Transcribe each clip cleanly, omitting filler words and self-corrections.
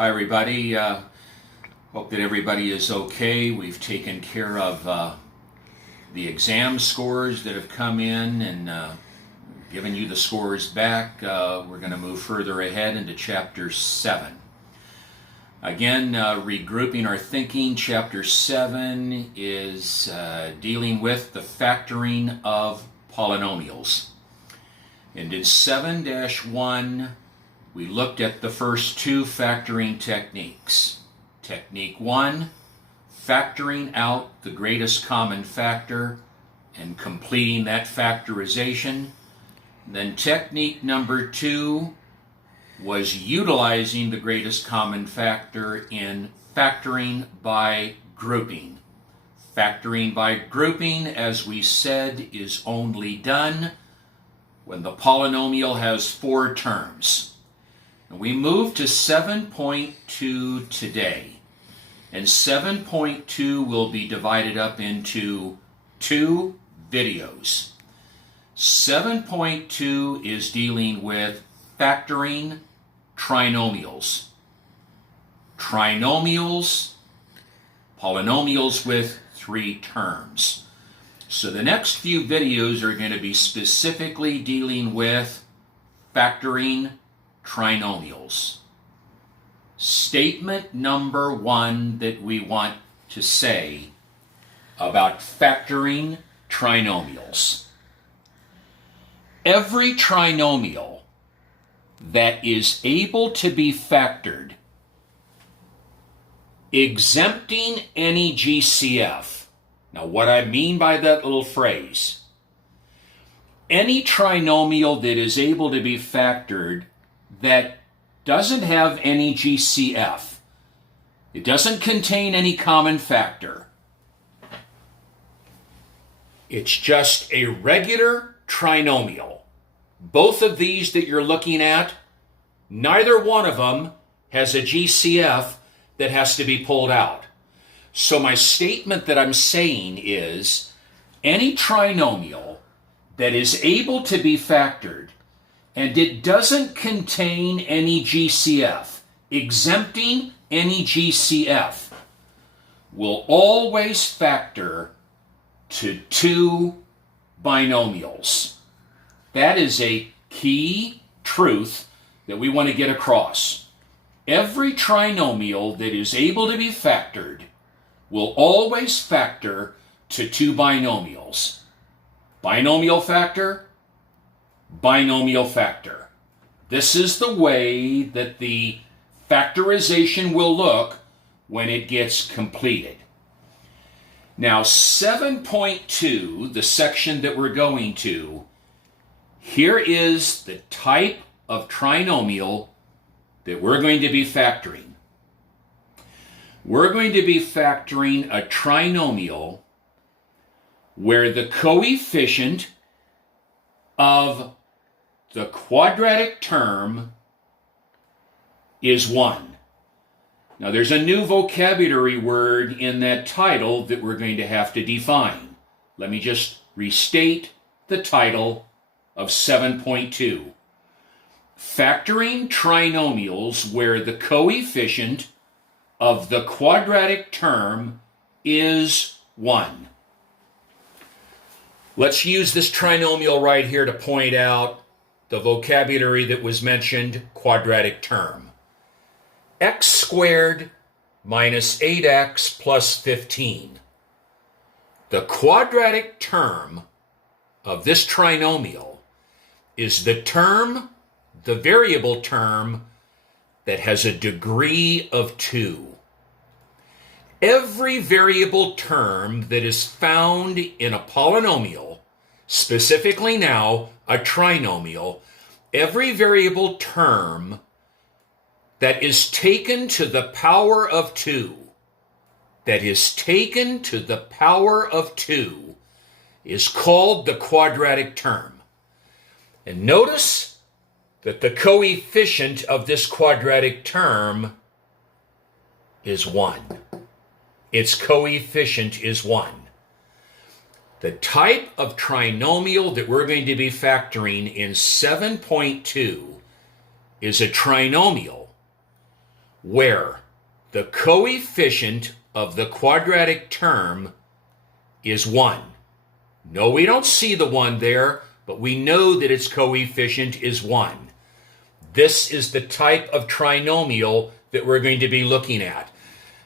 Hi everybody, hope that everybody is okay. We've taken care of the exam scores that have come in and given you the scores back. We're going to move further ahead into Chapter 7. Again, regrouping our thinking, Chapter 7 is dealing with the factoring of polynomials. And in 7-1, we looked at the first two factoring techniques. Technique 1, factoring out the greatest common factor and completing that factorization. Then technique number 2 was utilizing the greatest common factor in factoring by grouping. Factoring by grouping, as we said, is only done when the polynomial has 4 terms. And we move to 7.2 today. And 7.2 will be divided up into 2 videos. 7.2 is dealing with factoring trinomials. Trinomials, polynomials with 3 terms. So the next few videos are going to be specifically dealing with factoring trinomials. Statement number 1 that we want to say about factoring trinomials. Every trinomial that is able to be factored, exempting any GCF. Now, what I mean by that little phrase, any trinomial that is able to be factored that doesn't have any GCF, it doesn't contain any common factor, it's just a regular trinomial. Both of these that you're looking at, neither one of them has a GCF that has to be pulled out. So my statement that I'm saying is, any trinomial that is able to be factored and it doesn't contain any GCF, exempting any GCF, will always factor to 2 binomials. That is a key truth that we want to get across. Every trinomial that is able to be factored will always factor to 2 binomials. Binomial factor, binomial factor. This is the way that the factorization will look when it gets completed. Now, 7.2, the section that we're going to, here is the type of trinomial that we're going to be factoring. We're going to be factoring a trinomial where the coefficient of the quadratic term is 1. Now, there's a new vocabulary word in that title that we're going to have to define. Let me just restate the title of 7.2. Factoring trinomials where the coefficient of the quadratic term is 1. Let's use this trinomial right here to point out the vocabulary that was mentioned, quadratic term. X squared minus 8x plus 15. The quadratic term of this trinomial is the term, the variable term, that has a degree of 2. Every variable term that is found in a polynomial, specifically now a trinomial, every variable term that is taken to the power of 2, is called the quadratic term. And notice that the coefficient of this quadratic term is 1. Its coefficient is 1. The type of trinomial that we're going to be factoring in 7.2 is a trinomial where the coefficient of the quadratic term is 1. No, we don't see the 1 there, but we know that its coefficient is 1. This is the type of trinomial that we're going to be looking at.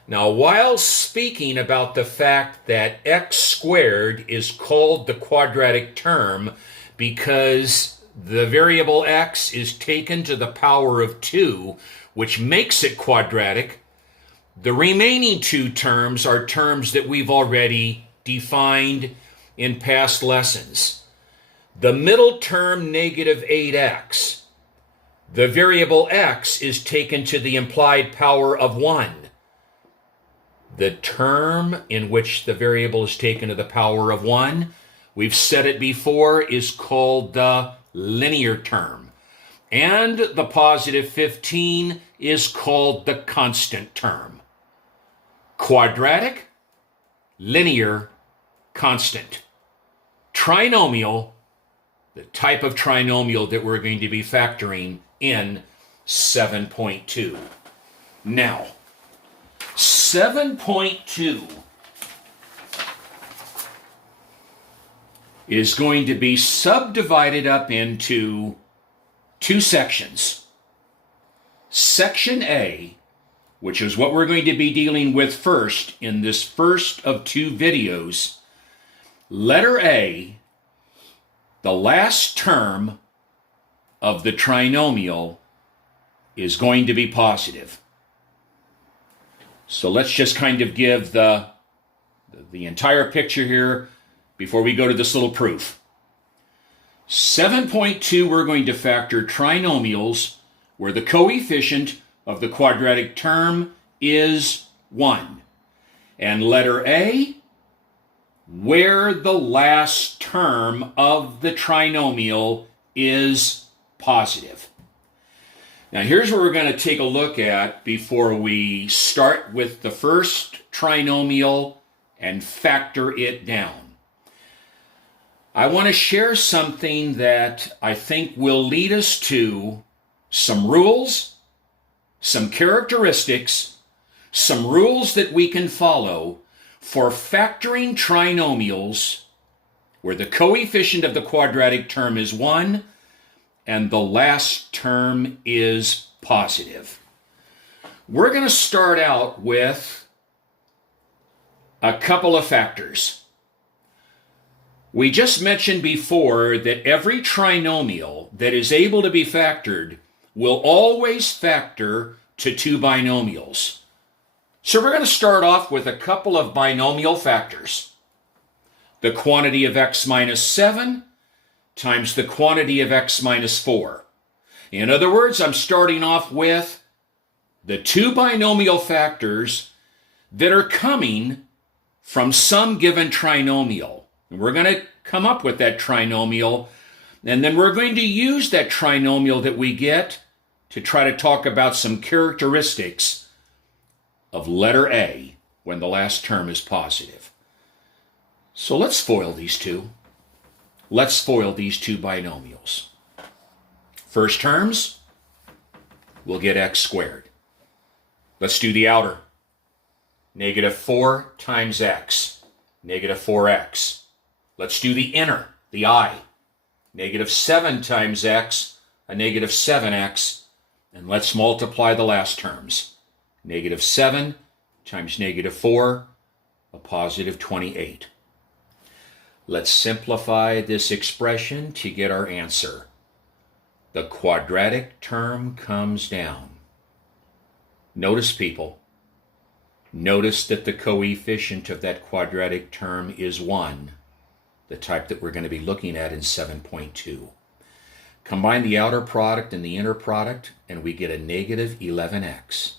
Now, while speaking about the fact that x squared is called the quadratic term because the variable x is taken to the power of 2, which makes it quadratic, the remaining two terms are terms that we've already defined in past lessons. The middle term, negative 8x, the variable x is taken to the implied power of 1. The term in which the variable is taken to the power of 1, we've said it before, is called the linear term. And the positive 15 is called the constant term. Quadratic, linear, constant. Trinomial, the type of trinomial that we're going to be factoring in 7.2. Now, 7.2 is going to be subdivided up into two sections. Section A, which is what we're going to be dealing with first in this first of two videos. Letter A, the last term of the trinomial, is going to be positive. So let's just kind of give the entire picture here before we go to this little proof. 7.2, we're going to factor trinomials where the coefficient of the quadratic term is 1. And letter A, where the last term of the trinomial is positive. Now here's what we're going to take a look at before we start with the first trinomial and factor it down. I want to share something that I think will lead us to some rules, some characteristics, some rules that we can follow for factoring trinomials where the coefficient of the quadratic term is 1 and the last term is positive. We're going to start out with a couple of factors. We just mentioned before that every trinomial that is able to be factored will always factor to two binomials. So we're going to start off with a couple of binomial factors. The quantity of x minus 7 times the quantity of x minus 4. In other words, I'm starting off with the two binomial factors that are coming from some given trinomial. And we're going to come up with that trinomial, and then we're going to use that trinomial that we get to try to talk about some characteristics of letter A when the last term is positive. So let's FOIL these two. Let's FOIL these two binomials. First terms, we'll get x squared. Let's do the outer. Negative 4 times x, negative 4x. Let's do the inner, the I. Negative 7 times x, a negative 7x. And let's multiply the last terms. Negative 7 times negative 4, a positive 28. Let's simplify this expression to get our answer. The quadratic term comes down. Notice, people, notice that the coefficient of that quadratic term is 1, the type that we're going to be looking at in 7.2. Combine the outer product and the inner product, and we get a negative 11x.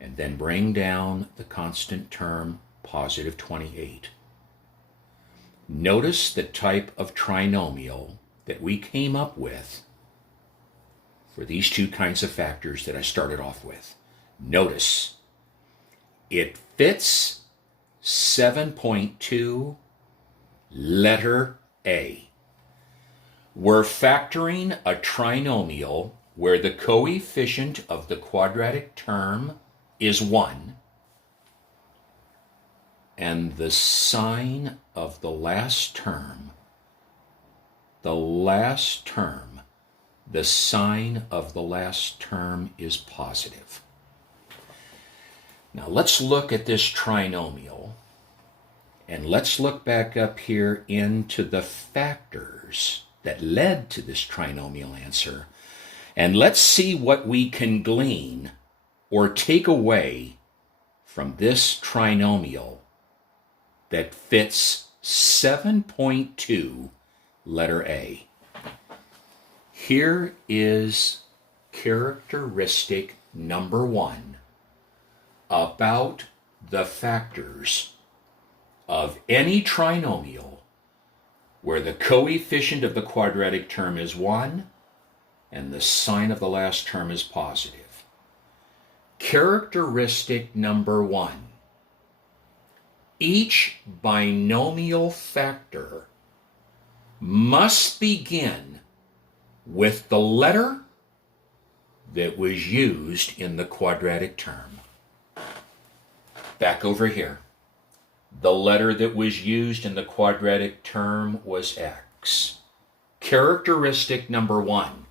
And then bring down the constant term, positive 28. Notice the type of trinomial that we came up with for these two kinds of factors that I started off with. Notice it fits 7.2, letter A. We're factoring a trinomial where the coefficient of the quadratic term is 1 and the sign of the last term, the sign of the last term is positive. Now let's look at this trinomial, and let's look back up here into the factors that led to this trinomial answer, and let's see what we can glean or take away from this trinomial that fits 7.2, letter A. Here is characteristic number 1 about the factors of any trinomial where the coefficient of the quadratic term is 1 and the sign of the last term is positive. Characteristic number 1. Each binomial factor must begin with the letter that was used in the quadratic term. Back over here. The letter that was used in the quadratic term was X. Characteristic number 1.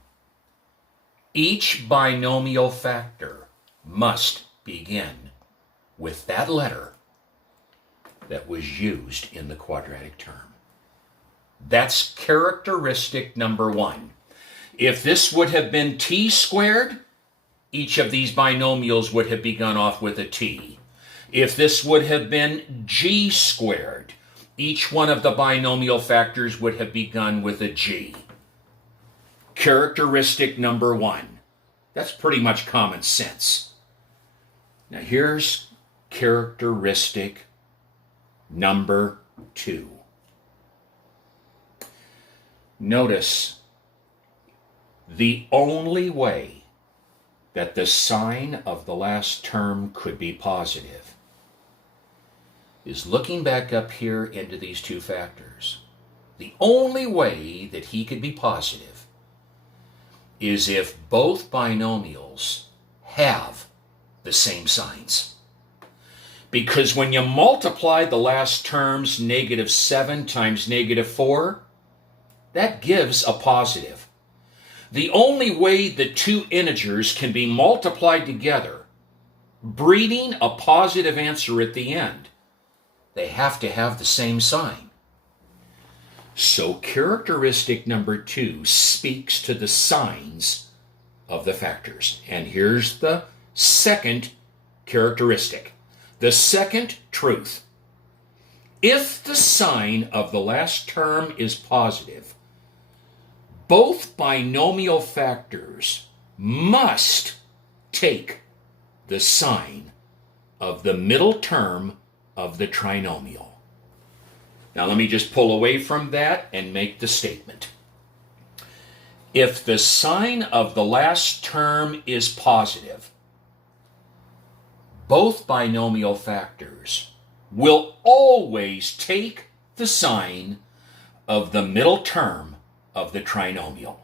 Each binomial factor must begin with that letter that was used in the quadratic term. That's characteristic number 1. If this would have been t squared, each of these binomials would have begun off with a t. If this would have been g squared, each one of the binomial factors would have begun with a g. Characteristic number 1. That's pretty much common sense. Now here's characteristic number 2. Notice the only way that the sign of the last term could be positive is looking back up here into these two factors. The only way that he could be positive is if both binomials have the same signs. Because when you multiply the last terms, -7 times -4, that gives a positive. The only way the two integers can be multiplied together, breeding a positive answer at the end, they have to have the same sign. So characteristic number 2 speaks to the signs of the factors. And here's the second characteristic, the second truth. If the sign of the last term is positive, both binomial factors must take the sign of the middle term of the trinomial. Now let me just pull away from that and make the statement. If the sign of the last term is positive, both binomial factors will always take the sign of the middle term of the trinomial.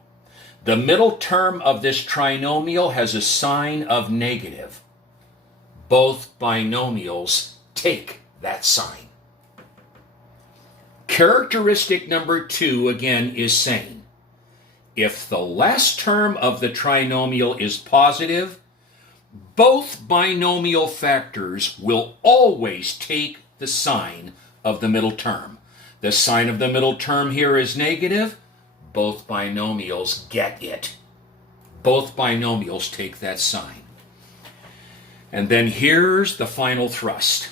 The middle term of this trinomial has a sign of negative. Both binomials take that sign. Characteristic number 2 again is saying, if the last term of the trinomial is positive, both binomial factors will always take the sign of the middle term. The sign of the middle term here is negative. Both binomials get it. Both binomials take that sign. And then here's the final thrust.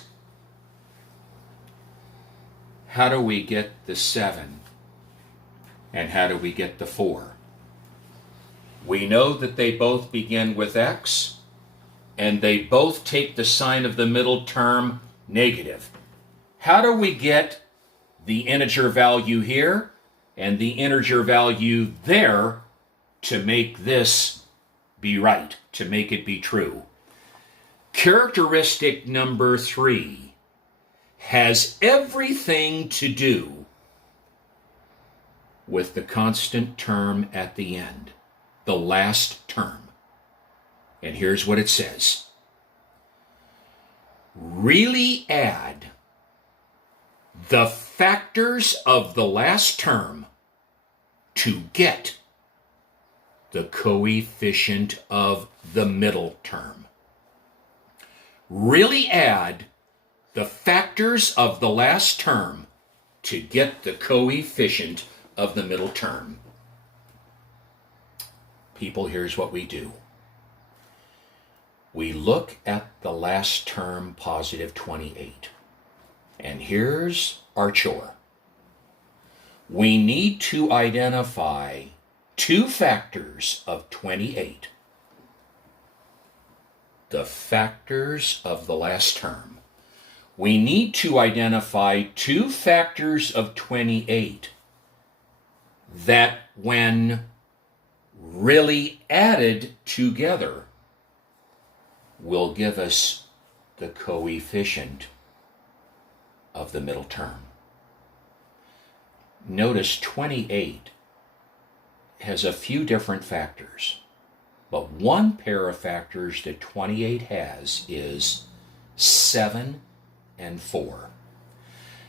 How do we get the 7? And how do we get the 4? We know that they both begin with X, and they both take the sign of the middle term negative. How do we get the integer value here and the integer value there to make this be right, to make it be true? Characteristic number 3 has everything to do with the constant term at the end. the last term. And here's what it says. Really add the factors of the last term to get the coefficient of the middle term. Really add the factors of the last term to get the coefficient of the middle term. People, here's what we do. We look at the last term, positive 28. And here's our chore. We need to identify two factors of 28. The factors of the last term. We need to identify two factors of 28 that, when really added together, will give us the coefficient of the middle term. Notice 28 has a few different factors, but one pair of factors that 28 has is 7 and 4.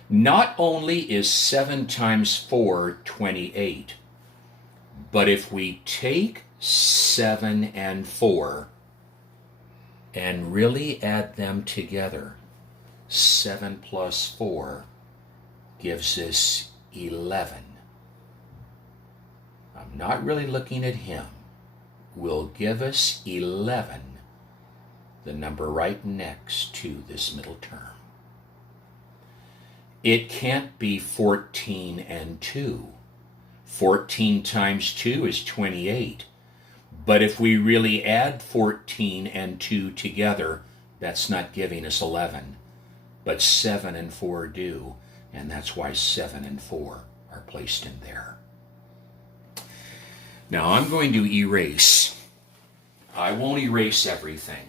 Not only is 7 times 4 28, but if we take 7 and 4 and really add them together, 7 plus 4 gives us 11. I'm not really looking at him. Will give us 11, the number right next to this middle term. It can't be 14 and 2. 14 times 2 is 28. But if we really add 14 and 2 together, that's not giving us 11. But 7 and 4 do, and that's why 7 and 4 are placed in there. Now I'm going to erase. I won't erase everything.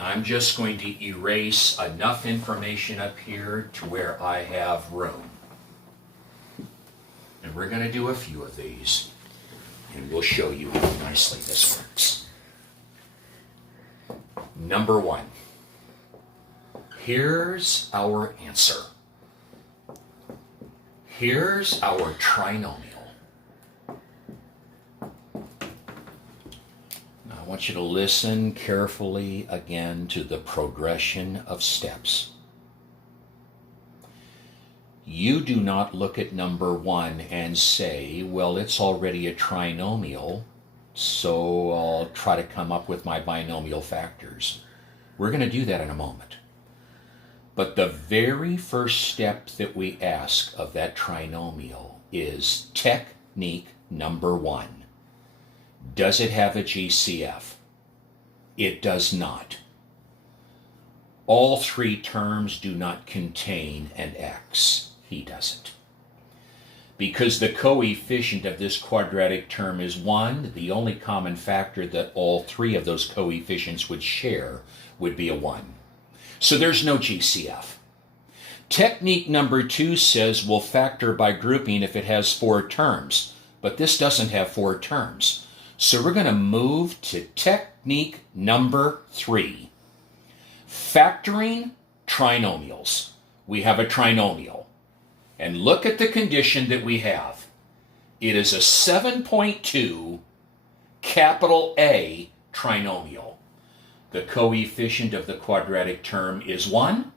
I'm just going to erase enough information up here to where I have room. And we're going to do a few of these, and we'll show you how nicely this works. Number 1. Here's our answer. Here's our trinomial. Now I want you to listen carefully again to the progression of steps. You do not look at number 1 and say, well, it's already a trinomial, so I'll try to come up with my binomial factors. We're going to do that in a moment. But the very first step that we ask of that trinomial is technique number 1. Does it have a GCF? It does not. All three terms do not contain an x. He doesn't. Because the coefficient of this quadratic term is 1, the only common factor that all three of those coefficients would share would be a 1. So there's no GCF. Technique number 2 says we'll factor by grouping if it has 4 terms, but this doesn't have 4 terms. So we're going to move to technique number 3. Factoring trinomials. We have a trinomial. And look at the condition that we have. It is a 7.2 capital A trinomial. The coefficient of the quadratic term is 1,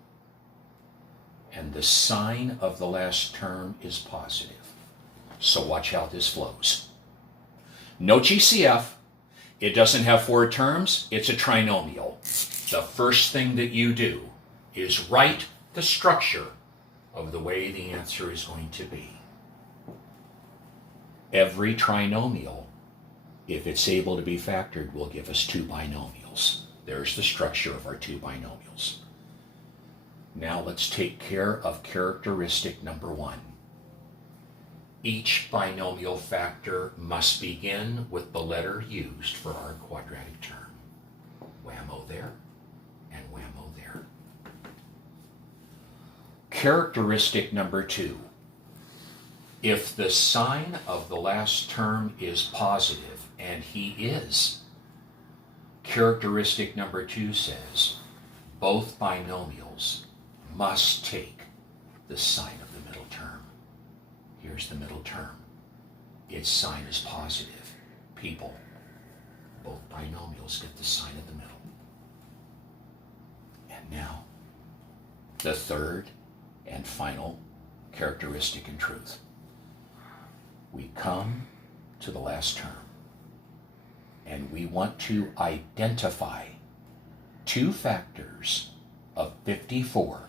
and the sign of the last term is positive. So watch how this flows. No GCF. It doesn't have 4 terms. It's a trinomial. The first thing that you do is write the structure of the way the answer is going to be. Every trinomial, if it's able to be factored, will give us 2 binomials. There's the structure of our 2 binomials. Now let's take care of characteristic number 1. Each binomial factor must begin with the letter used for our quadratic term. Whammo there, and whammo there. Characteristic number 2. If the sign of the last term is positive, and he is, characteristic number 2 says both binomials must take the sign of the middle term. Here's the middle term. Its sign is positive. People, both binomials get the sign of the middle. And now, the third and final characteristic in truth. We come to the last term, and we want to identify 2 factors of 54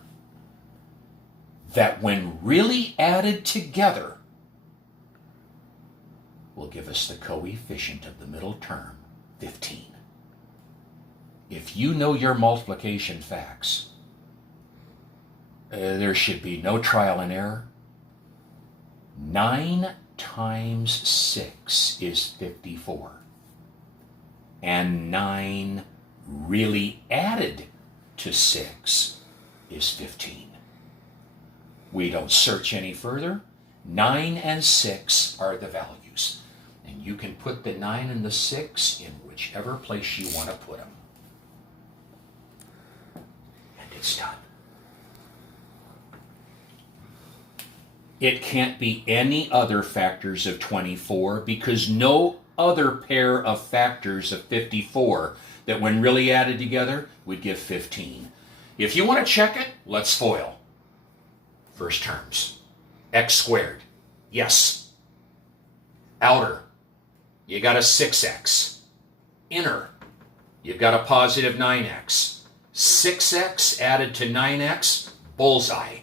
that when really added together will give us the coefficient of the middle term, 15. If you know your multiplication facts, there should be no trial and error. 9 times 6 is 54. And 9 really added to 6 is 15. We don't search any further. 9 and 6 are the values. And you can put the 9 and the 6 in whichever place you want to put them. And it's done. It can't be any other factors of 24 because no other pair of factors of 54 that when really added together would give 15. If you want to check it, let's FOIL. First terms. X squared. Yes. Outer. You got a 6x. Inner. You've got a positive 9x. 6x added to 9x. Bullseye.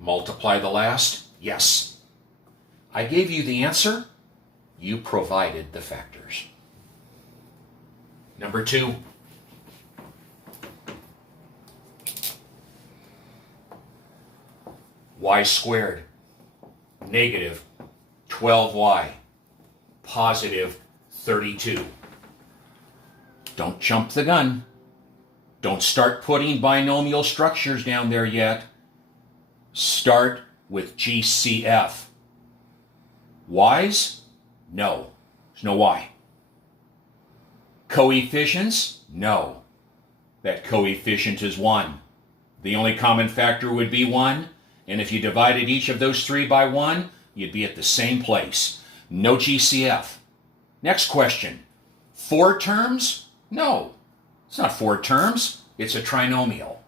Multiply the last? Yes. I gave you the answer. You provided the factors. Number 2. Y squared. Negative 12y. Positive 32. Don't jump the gun. Don't start putting binomial structures down there yet. Start with GCF. Y's? No. There's no Y. Coefficients? No. That coefficient is 1. The only common factor would be 1, and if you divided each of those 3 by 1, you'd be at the same place. No GCF. Next question. 4 terms? No. It's not 4 terms. It's a trinomial.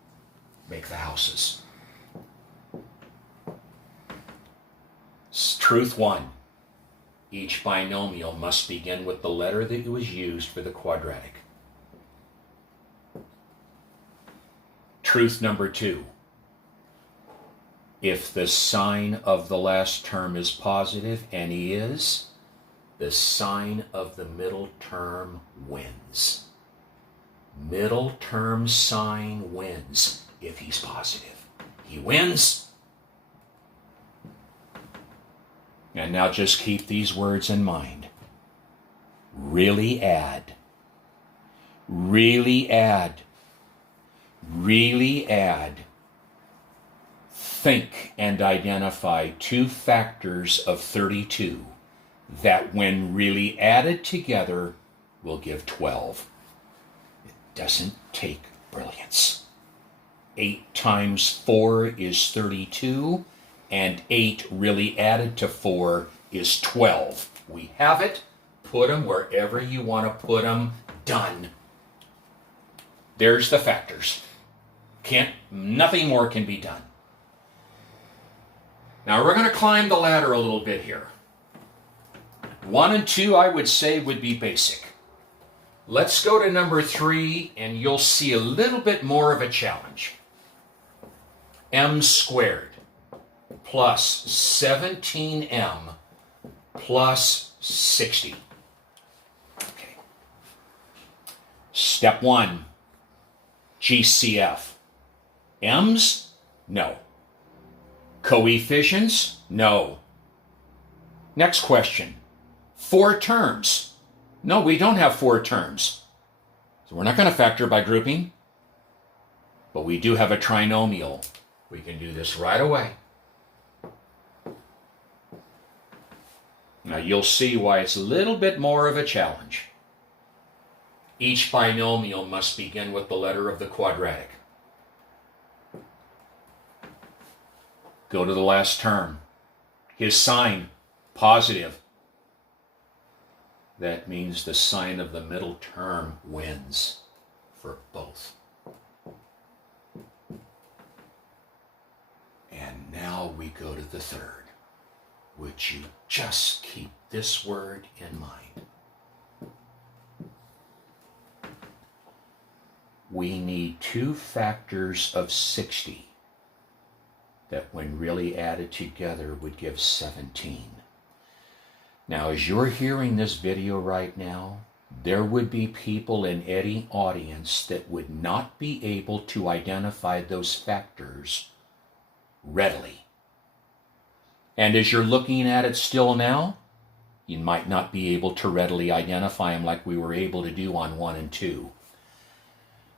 Make the houses. Truth 1. Each binomial must begin with the letter that was used for the quadratic. Truth number 2. If the sign of the last term is positive, and he is, the sign of the middle term wins. Middle term sign wins if he's positive. He wins. And now just keep these words in mind. Really add. Really add. Really add. Think and identify 2 factors of 32 that when really added together will give 12. It doesn't take brilliance. 8 times 4 is 32. And 8 really added to 4 is 12. We have it. Put them wherever you want to put them. Done. There's the factors. Nothing more can be done. Now we're going to climb the ladder a little bit here. 1 and 2, I would say, would be basic. Let's go to number 3, and you'll see a little bit more of a challenge. M squared plus 17m plus 60. Okay. Step 1, GCF. M's? No. Coefficients? No. Next question. 4 terms. No, we don't have 4 terms. So we're not going to factor by grouping. But we do have a trinomial. We can do this right away. Now you'll see why it's a little bit more of a challenge. Each binomial must begin with the letter of the quadratic. Go to the last term. His sign, positive. That means the sign of the middle term wins for both. And now we go to the third. Would you just keep this word in mind? We need two factors of 60 that when really added together would give 17. Now, as you're hearing this video right now, there would be people in any audience that would not be able to identify those factors readily. And as you're looking at it still now, you might not be able to readily identify them like we were able to do on 1 and 2.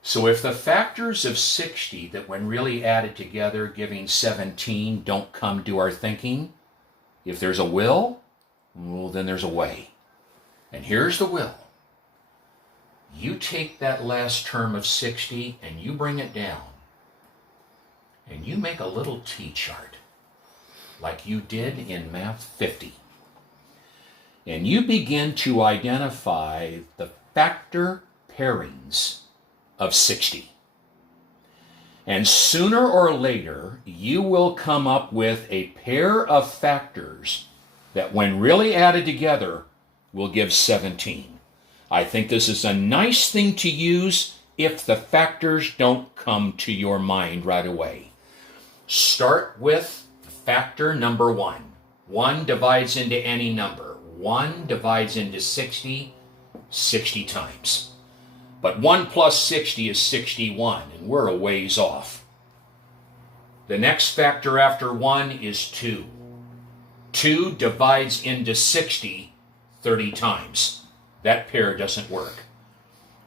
So if the factors of 60 that when really added together giving 17 don't come to our thinking, if there's a will, well, then there's a way. And here's the will. You take that last term of 60 and you bring it down. And you make a little T-chart like you did in Math 50. And you begin to identify the factor pairings of 60. And sooner or later, you will come up with a pair of factors that when really added together will give 17. I think this is a nice thing to use if the factors don't come to your mind right away. Start with factor number 1. 1 divides into any number. 1 divides into 60 times. But 1 plus 60 is 61, and we're a ways off. The next factor after 1 is 2. 2 divides into 60 30 times. That pair doesn't work.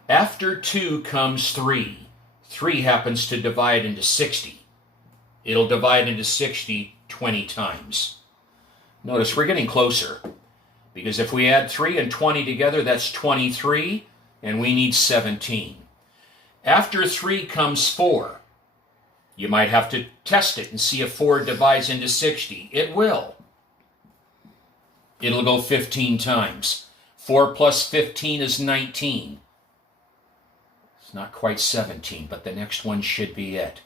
After 2 comes 3. 3 happens to divide into 60. It'll divide into 60 20 times. Notice we're getting closer, because if we add 3 and 20 together, that's 23, and we need 17. After 3 comes 4. You might have to test it and see if 4 divides into 60. It will. It'll go 15 times. 4 plus 15 is 19. It's not quite 17, but the next one should be it.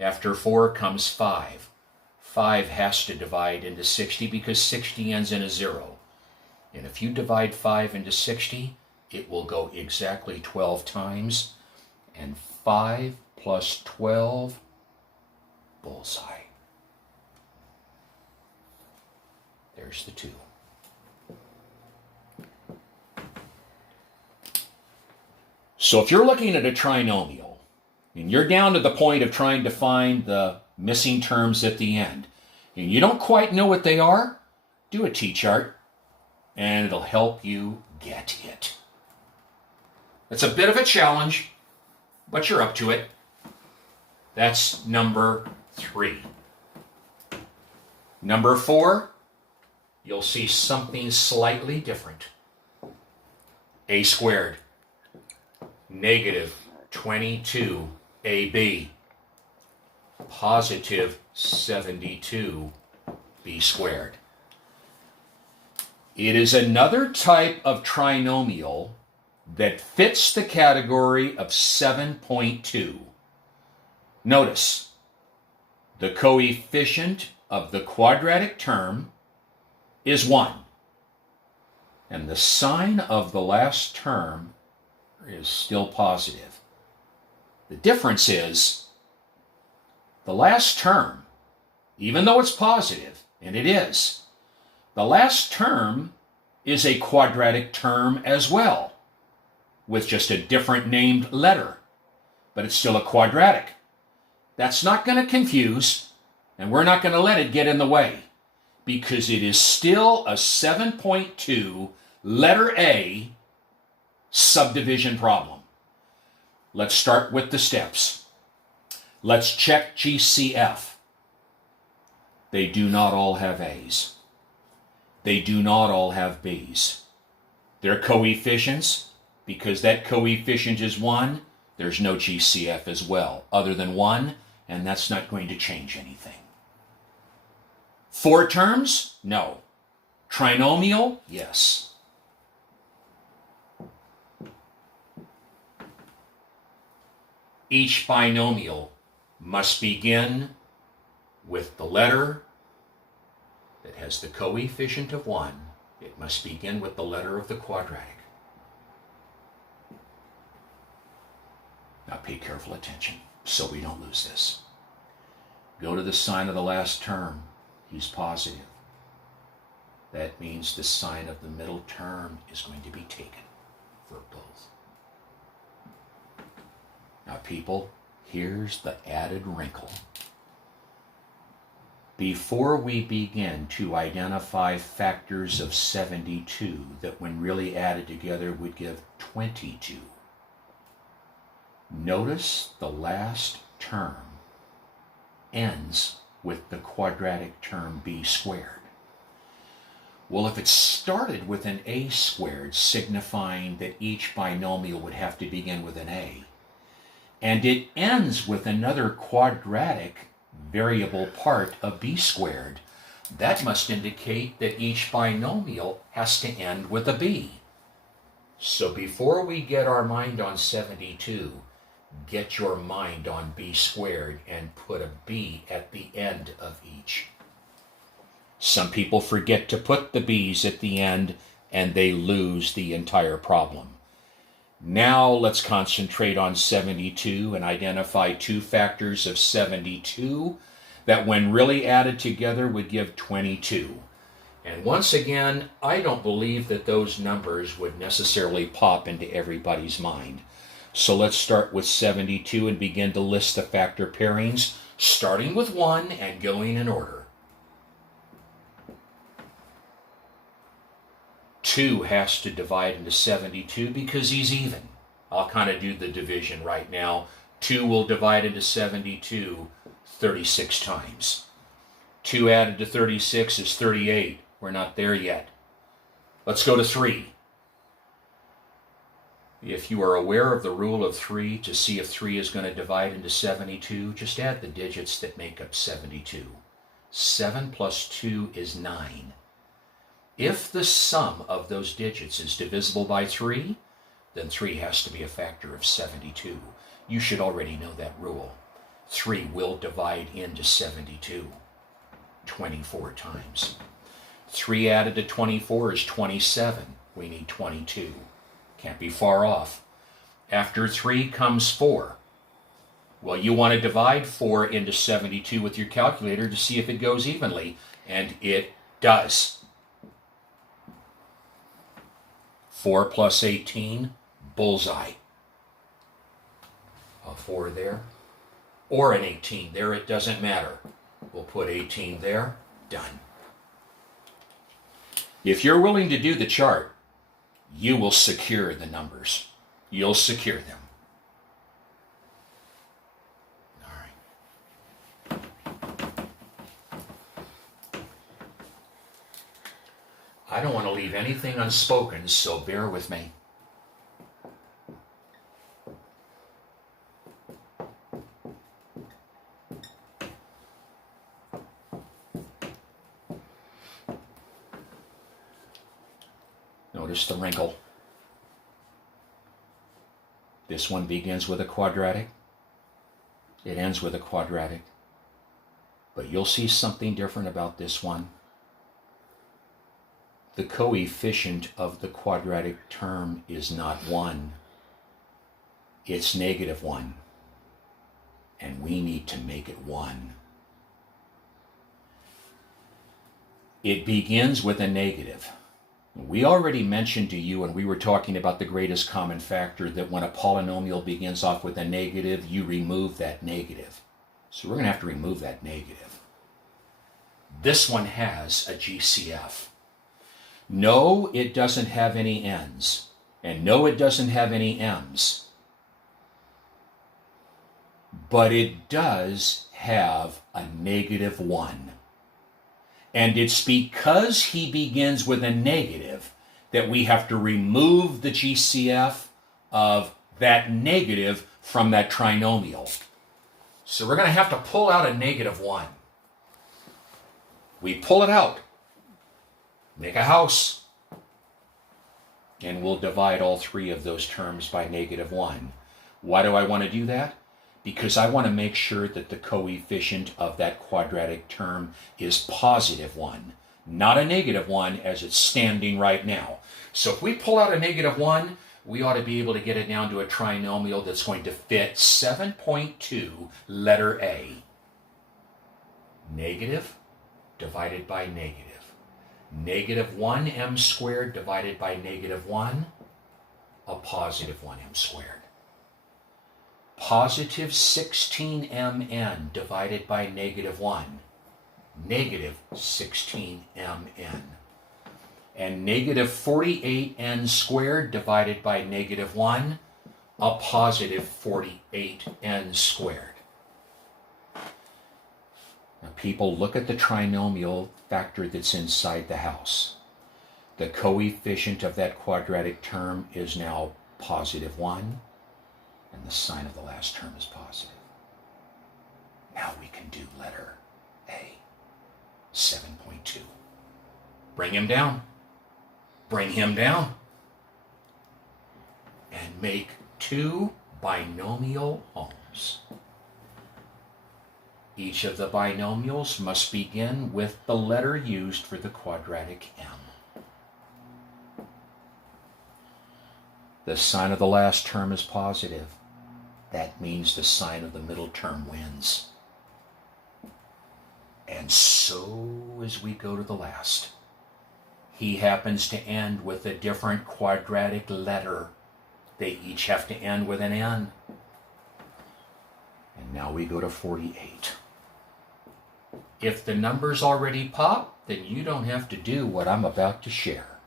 After 4 comes 5. 5 has to divide into 60 because 60 ends in a 0. And if you divide 5 into 60, it will go exactly 12 times. And 5 plus 12, bullseye. There's the 2. So if you're looking at a trinomial, and you're down to the point of trying to find the missing terms at the end, and you don't quite know what they are, do a T-chart, and it'll help you get it. It's a bit of a challenge, but you're up to it. That's number 3. Number 4, you'll see something slightly different. A squared, negative 22ab, positive 72b squared. It is another type of trinomial that fits the category of 7.2. Notice, the coefficient of the quadratic term is 1, and the sign of the last term is still positive. The difference is the last term, even though it's positive, and it is, the last term is a quadratic term as well, with just a different named letter, but it's still a quadratic. That's not going to confuse, and we're not going to let it get in the way, because it is still a 7.2 letter A subdivision problem. Let's start with the steps. Let's check GCF. They do not all have A's. They do not all have b's. Their coefficients, because that coefficient is 1, there's no GCF as well, other than 1, and that's not going to change anything. 4 terms? No. Trinomial? Yes. Each binomial must begin with the letter that has the coefficient of 1. It must begin with the letter of the quadratic. Now pay careful attention so we don't lose this. Go to the sign of the last term. He's positive. That means the sign of the middle term is going to be taken for both. Now people, here's the added wrinkle. Before we begin to identify factors of 72 that when really added together would give 22, notice the last term ends with the quadratic term b squared. Well, if it started with an a squared, signifying that each binomial would have to begin with an a, and it ends with another quadratic variable part of b squared, that must indicate that each binomial has to end with a b. So before we get our mind on 72, get your mind on b squared and put a b at the end of each. Some people forget to put the b's at the end and they lose the entire problem. Now let's concentrate on 72 and identify 2 factors of 72 that when really added together would give 22. And once again, I don't believe that those numbers would necessarily pop into everybody's mind. So let's start with 72 and begin to list the factor pairings, starting with 1 and going in order. 2 has to divide into 72 because he's even. I'll kind of do the division right now. 2 will divide into 72 36 times. 2 added to 36 is 38. We're not there yet. Let's go to 3. If you are aware of the rule of 3, to see if 3 is going to divide into 72, just add the digits that make up 72. 7 plus 2 is 9. If the sum of those digits is divisible by 3, then 3 has to be a factor of 72. You should already know that rule. 3 will divide into 72 24 times. 3 added to 24 is 27. We need 22. Can't be far off. After 3 comes 4. Well, you want to divide 4 into 72 with your calculator to see if it goes evenly, and it does. 4 plus 18, bullseye. A 4 there, or an 18 there, it doesn't matter. We'll put 18 there, done. If you're willing to do the chart, you will secure the numbers. You'll secure them. All right. I don't want to leave anything unspoken, so bear with me. Notice the wrinkle. This one begins with a quadratic. It ends with a quadratic. But you'll see something different about this one. The coefficient of the quadratic term is not 1. It's -1. And we need to make it 1. It begins with a negative. We already mentioned to you when we were talking about the greatest common factor that when a polynomial begins off with a negative, you remove that negative. So we're going to have to remove that negative. This one has a GCF. No, it doesn't have any n's. And no, it doesn't have any m's. But it does have a -1. And it's because he begins with a negative that we have to remove the GCF of that negative from that trinomial. So we're going to have to pull out a -1. We pull it out, make a house, and we'll divide all three of those terms by -1. Why do I want to do that? Because I want to make sure that the coefficient of that quadratic term is +1, not a -1 as it's standing right now. So if we pull out a -1, we ought to be able to get it down to a trinomial that's going to fit 7.2, letter A. Negative divided by negative. -1m squared divided by -1, a +1m squared. Positive 16mn divided by -1, -16mn. And -48n squared divided by -1, a +48n squared. Now people, look at the trinomial factor that's inside the house. The coefficient of that quadratic term is now +1, and the sign of the last term is positive. Now we can do letter A, 7.2. Bring him down. Bring him down. And make two binomial homes. Each of the binomials must begin with the letter used for the quadratic m. The sign of the last term is positive. That means the sign of the middle term wins. And so as we go to the last, he happens to end with a different quadratic letter. They each have to end with an N. And now we go to 48. If the numbers already pop, then you don't have to do what I'm about to share.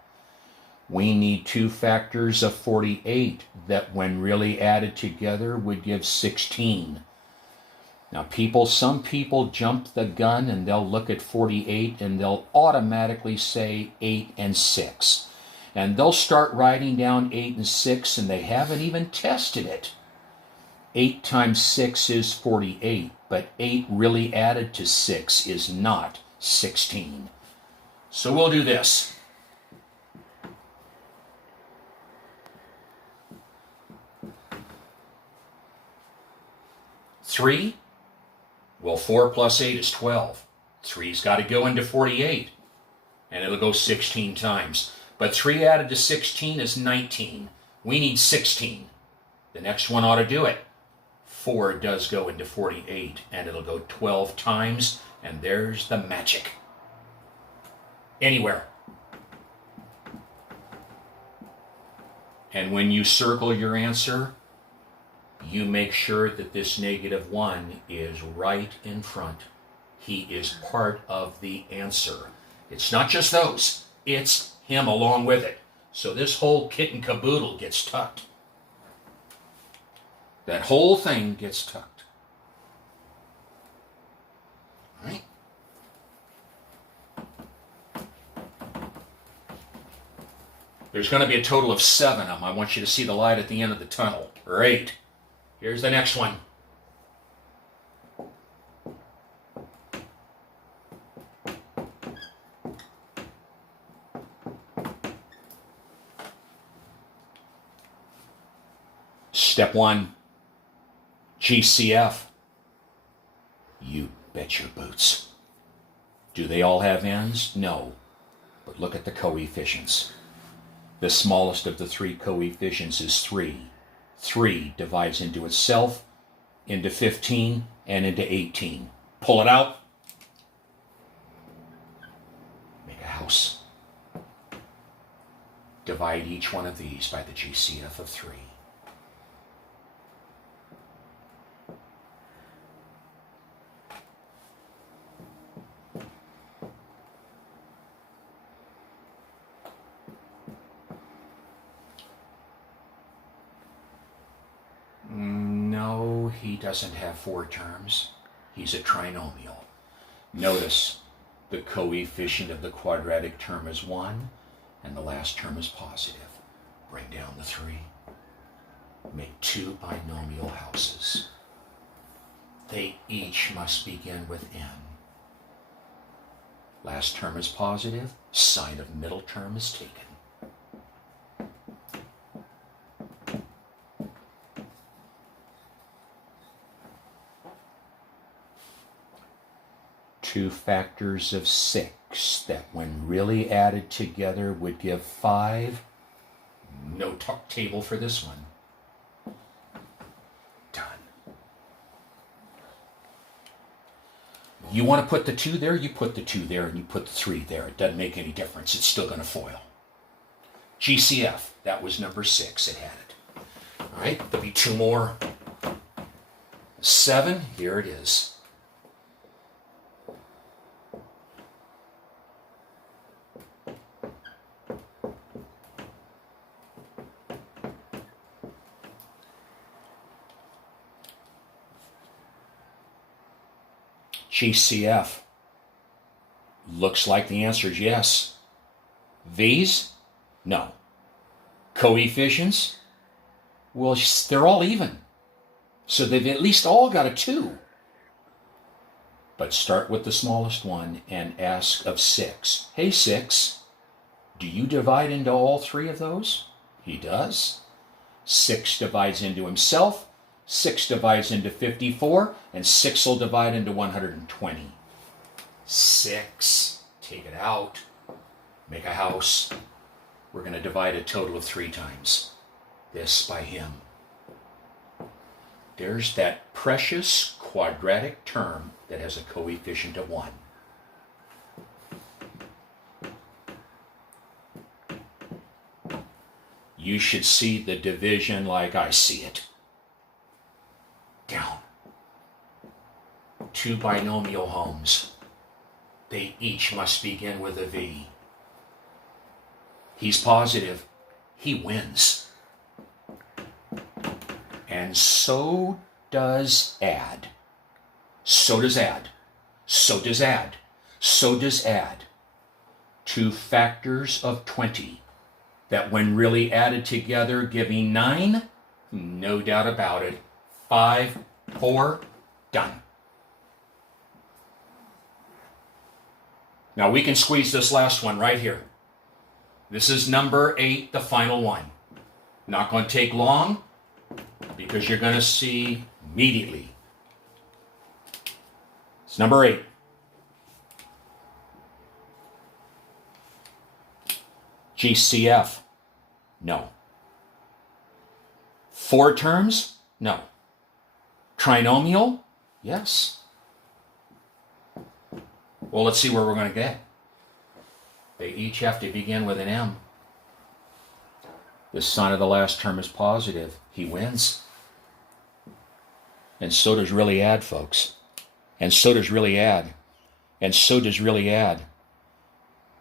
We need two factors of 48 that when really added together would give 16. Now some people jump the gun and they'll look at 48 and they'll automatically say 8 and 6. And they'll start writing down 8 and 6 and they haven't even tested it. 8 times 6 is 48, but 8 really added to 6 is not 16. So we'll do this. Three? Well, 4 plus 8 is 12. 3's got to go into 48, and it'll go 16 times. But 3 added to 16 is 19. We need 16. The next one ought to do it. 4 does go into 48, and it'll go 12 times, and there's the magic. Anywhere. And when you circle your answer, you make sure that this -1 is right in front. He is part of the answer. It's not just those, it's him along with it. So this whole kit and caboodle gets tucked. That whole thing gets tucked. All right? There's going to be a total of 7 of them. I want you to see the light at the end of the tunnel. Or 8. Here's the next one. Step 1, GCF. You bet your boots. Do they all have ends? No. But look at the coefficients. The smallest of the 3 coefficients is 3. 3 divides into itself, into 15, and into 18. Pull it out. Make a house. Divide each one of these by the GCF of 3. He doesn't have 4 terms. He's a trinomial. Notice The coefficient of the quadratic term is 1, and the last term is positive. Bring down the 3. Make 2 binomial houses. They each must begin with n. Last term is positive, sign of middle term is taken. Two factors of 6 that when really added together would give 5. No talk table for this one. Done. You want to put the 2 there, you put the 2 there, and you put the 3 there. It doesn't make any difference. It's still going to FOIL. GCF, that was number 6. It had it. All right, there'll be 2 more. 7, here it is. GCF. Looks like the answer is yes. These? No. Coefficients? Well, they're all even. So they've at least all got a 2. But start with the smallest one and ask of 6. Hey, 6, do you divide into all 3 of those? He does. 6 divides into himself. 6 divides into 54, and 6 will divide into 120. 6, take it out, make a house. We're going to divide a total of 3 times. This by him. There's that precious quadratic term that has a coefficient of 1. You should see the division like I see it. Down. 2 binomial homes. They each must begin with a V. He's positive. He wins. And so does add. So does add. So does add. So does add. 2 factors of 20 that when really added together giving 9, no doubt about it. 5, 4, done. Now we can squeeze this last one right here. This is number 8, the final one. Not going to take long because you're going to see immediately. It's number 8. GCF? No. 4 terms? No. Trinomial? Yes. Well, let's see where we're going to get. They each have to begin with an M. The sign of the last term is positive. He wins. And so does really add, folks. And so does really add. And so does really add.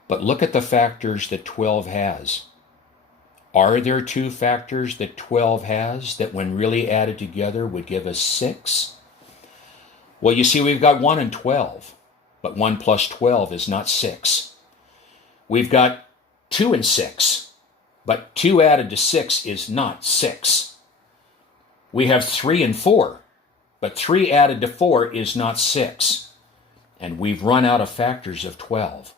But look at the factors that 12 has. Are there 2 factors that 12 has that when really added together would give us 6? Well, you see, we've got 1 and 12, but 1 plus 12 is not 6. We've got 2 and 6, but 2 added to 6 is not 6. We have 3 and 4, but 3 added to 4 is not 6. And we've run out of factors of 12.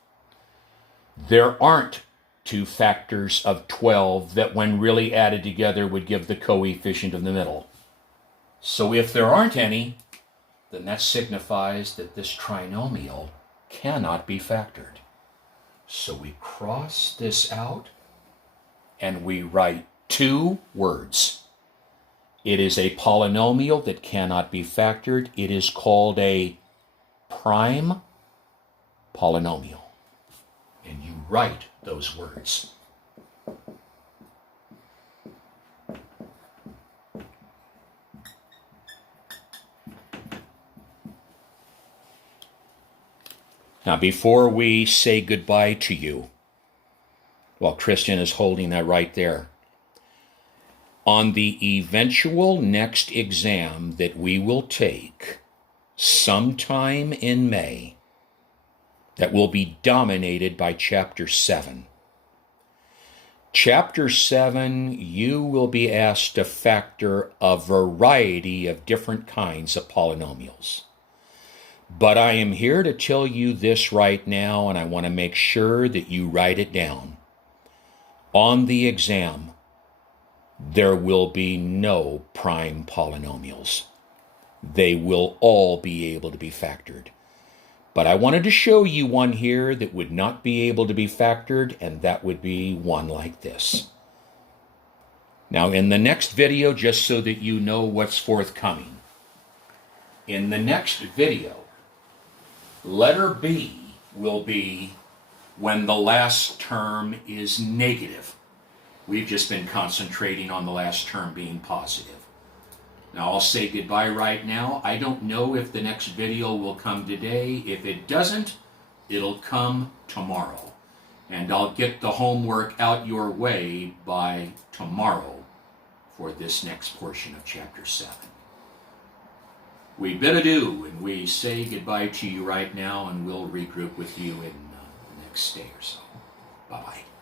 There aren't 2 factors of 12 that when really added together would give the coefficient of the middle. So if there aren't any, then that signifies that this trinomial cannot be factored. So we cross this out and we write 2 words. It is a polynomial that cannot be factored. It is called a prime polynomial. And you write those words. Now, before we say goodbye to you, while Christian is holding that right there, on the eventual next exam that we will take sometime in May, that will be dominated by Chapter 7. Chapter 7, you will be asked to factor a variety of different kinds of polynomials. But I am here to tell you this right now, and I want to make sure that you write it down. On the exam, there will be no prime polynomials. They will all be able to be factored. But I wanted to show you one here that would not be able to be factored, and that would be one like this. Now, in the next video, just so that you know what's forthcoming, in the next video, letter B will be when the last term is negative. We've just been concentrating on the last term being positive. Now I'll say goodbye right now. I don't know if the next video will come today. If it doesn't, it'll come tomorrow. And I'll get the homework out your way by tomorrow for this next portion of Chapter 7. We bid adieu, and we say goodbye to you right now, and we'll regroup with you in the next day or so. Bye-bye.